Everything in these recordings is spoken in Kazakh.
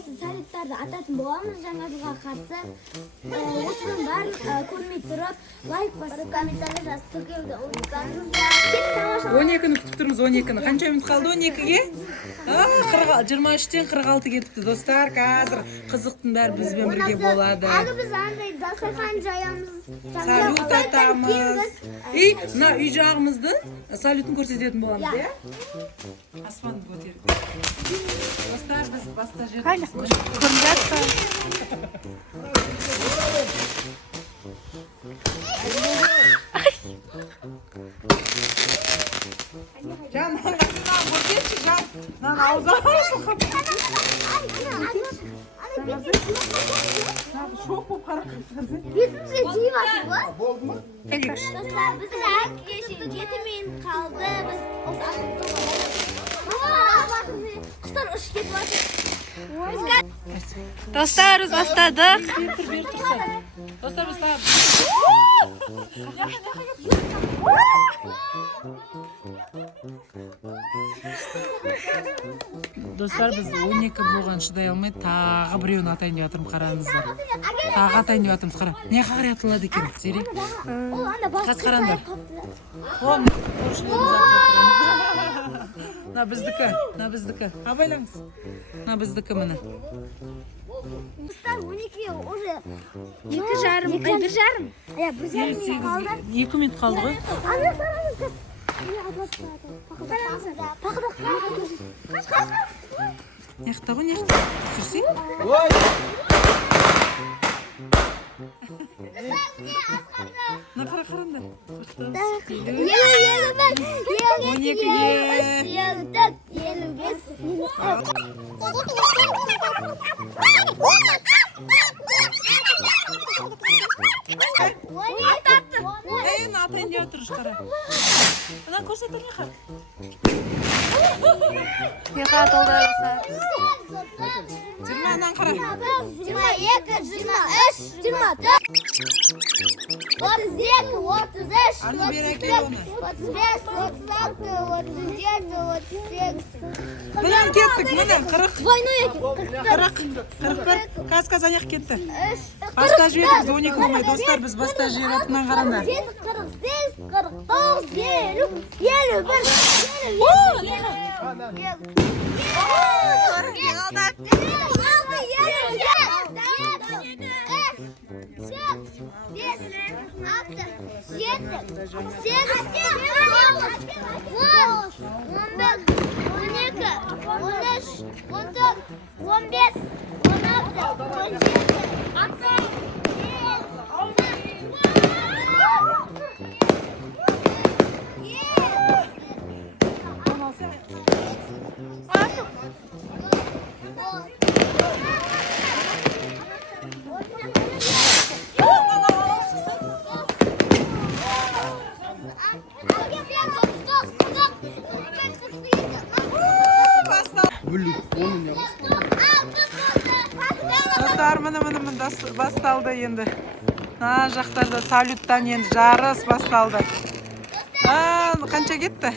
осы салюттарды ататын боламыз жаңа жылға қарсы. Осының бәрін көрмей тұрып, лайк басып, комментарий жазып тіркеуді ұмытпаңыздар. 12-ні күтіп тұрмыз, 12-ні. Қанша минут қалды 12-ге? 23-тен 46 кетіпті. Достар, қазір қызықтың бәрі бізбен бірге болады. Әлі біз андай дастархан жаямыз. Салют атамыз. Мына үй жағымызды салютын көрсететін боламыз, иә? Аспанды көтеріп. Достар, біз баста жеріміз. Can, көрсетші, Жан. Аузы ашылып. Шоқ болып қарап қайтқансың. Бетімізге тиіп атып ба? Болды ма? Достар, біз жетімен қалды. Біз осы құстар ұшып кетіп жатыр. Достар, біз бастадық. Достар, біз тағы. Достар, біз 12 болған шыдай алмай, тағы біреуін атайын деп жатырмын, қараңыздар. Тағы атайын деп жатырмыз, қара. Не қағыр атылады екен, Зерек? Ол анда басқа қараңдар. сайып Көршілеріміз атып жатыр. Мына біздікі. Абайлаңыз. Мына біздікі міне. Достар, 12 уже 2,5, 1,5. 2 минут қалды ғой. Неқта ғой, неқта. Сүрсең? Мына қараңдар. 12-ге. Атайын деп отырыш қара. Мына көрсетір не қар? Не қат олды достар. 20-нан қара. 22, 23, 24, 32, 33, Аны бер әкел оны. 35, 36, 37, 38. Мына кеттік, мына 40. Двойной екен. 41. Каз аяқ кетті. Баста жібердік, 12 болмай. Достар, біз баста жіберетінен қараңдар. 48, 49, 50, Достар, міне басталды енді. Жақтарда салюттан енді жарыс басталды. Қанша кетті?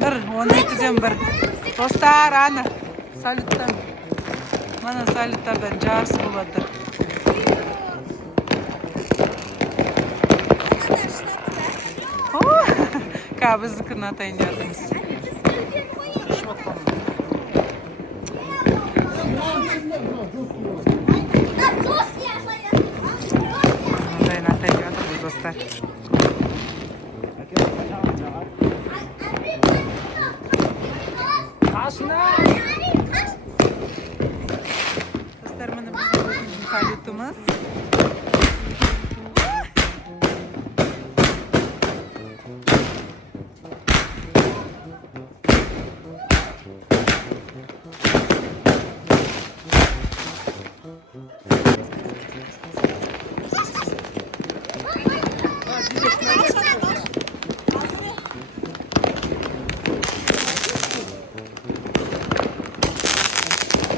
12-ден 1. Достар, аны салюттан. Мына салюттардан жарыс болады. Біздікін атайын деп жатырмыз. Атайын деп жатырмыз, достар. Достар, міне біздің салютымыз.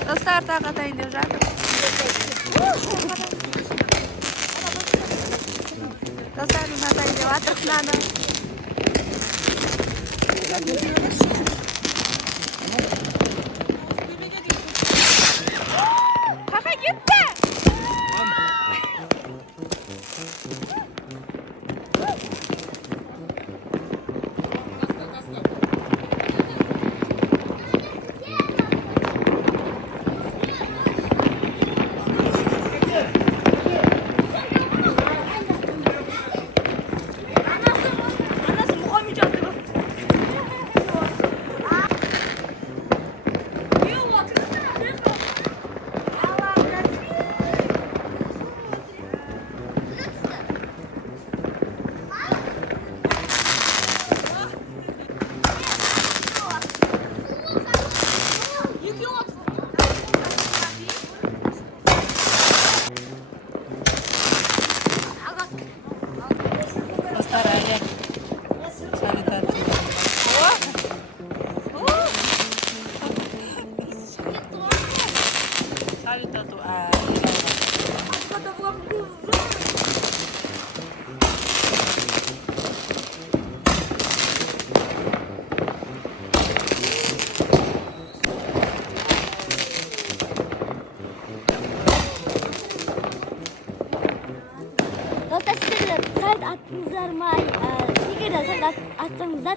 Достар, тағы атайын деп жатыр. Достар, атайын деп жатыр мынаны.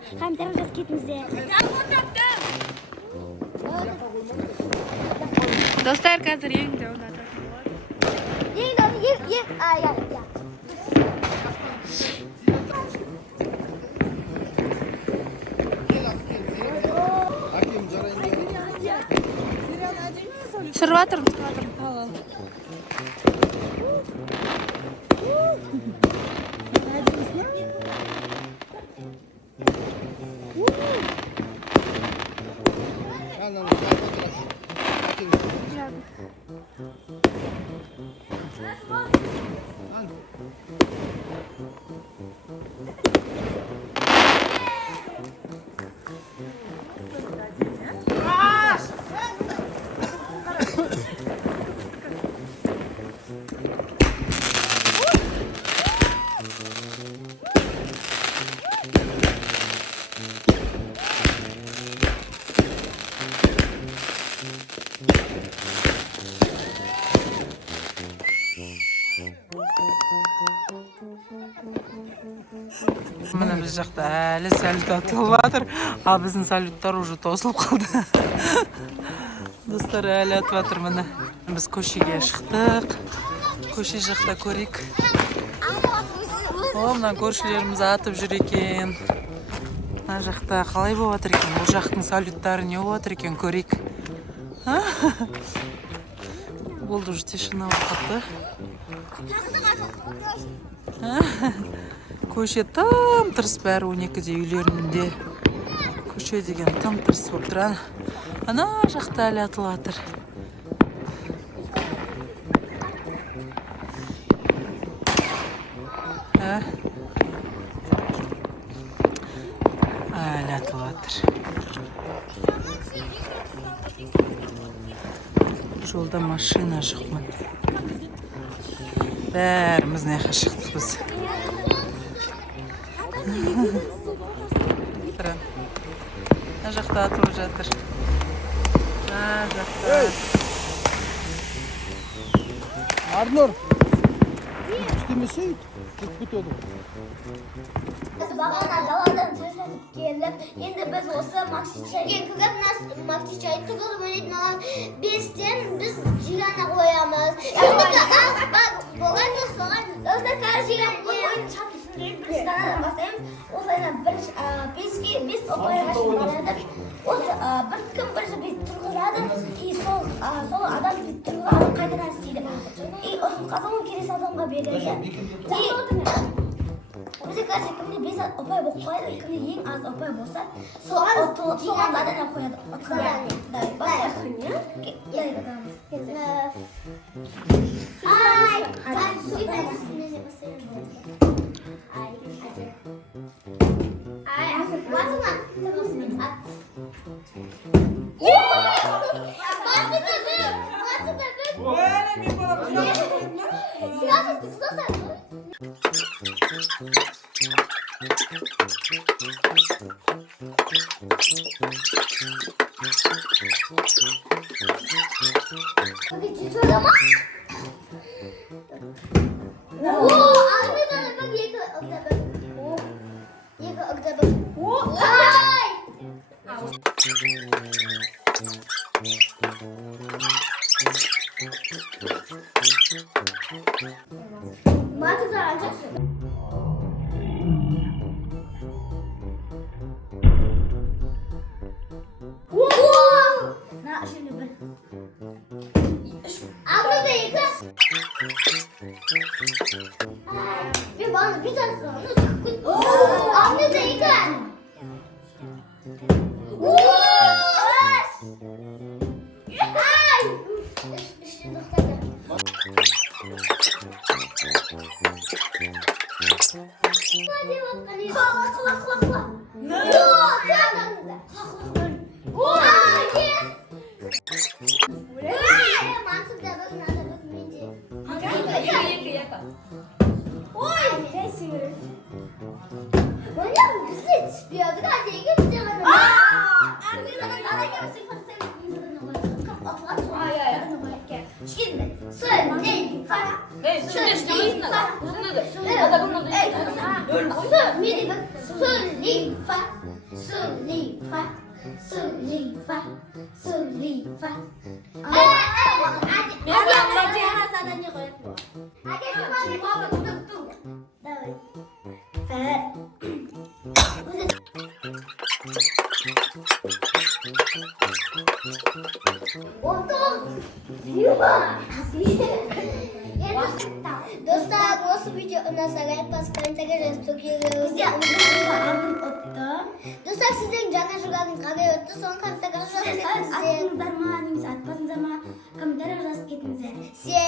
Kommentare жазып кетіңіздер. Достар, қазір ең де ұнататын Түсіріп жатырмын. Міне біз жақта әлі салют атылып жатыр, а біздің салюттар уже тосылып қалды. Достар әлі атып жатыр міне. Біз көшеге шықтық. Көше жақта көрейік. О, мына көршілеріміз атып жүр екен. Мына жақта қалай болып жатыр екен? Бұл жақтың салюттары не болып жатыр екен? Көрейік. Болды уже тишина болып қалды. Көше тым-тырыс бәрі 12-де үйлерінде. Көше деген тым-тырыс болып тұр. Ана жақта әлі атылып жатыр. Әлі атылып жатыр. Жолда машина шықмын. Бәріміз неға шықтық біз. Мына жақта атылып жатыр. Мына жақта. Арнұр, істемесейді, кетіп кетеді. Біз бағана даладан сөзленіп келіп, енді біз осы Максичай тығылып өнетін алған 5-тен біз жигана қоямыз. Болған жоқ, соған достар қазір жиган ойын шапкесін келіп, бірінші данадан бастаймыз. Осылайынан 5 ұпайға шын барады. Осы бір кім бірінші бет тұрғызады, и сол адам бет тұрғызады, қайтадан істейді. И осы қазан келесі адамға береді. Бізде қазір кімде 5 ұпай болып қояды, кімде ең аз ұпай болса, соған ұтылып, соған задана қояды. Sullivan. Давай. Достар, голосуйте на сайт, комментарий жазып достар, сіздің жаңа жылдарыңыз қалай өтті? Соны комментарийға жазып кетіңіздер. Атпасыңыздар ма немесе атпасыңыздар ма комментарий жазып кетіңіздер. Всем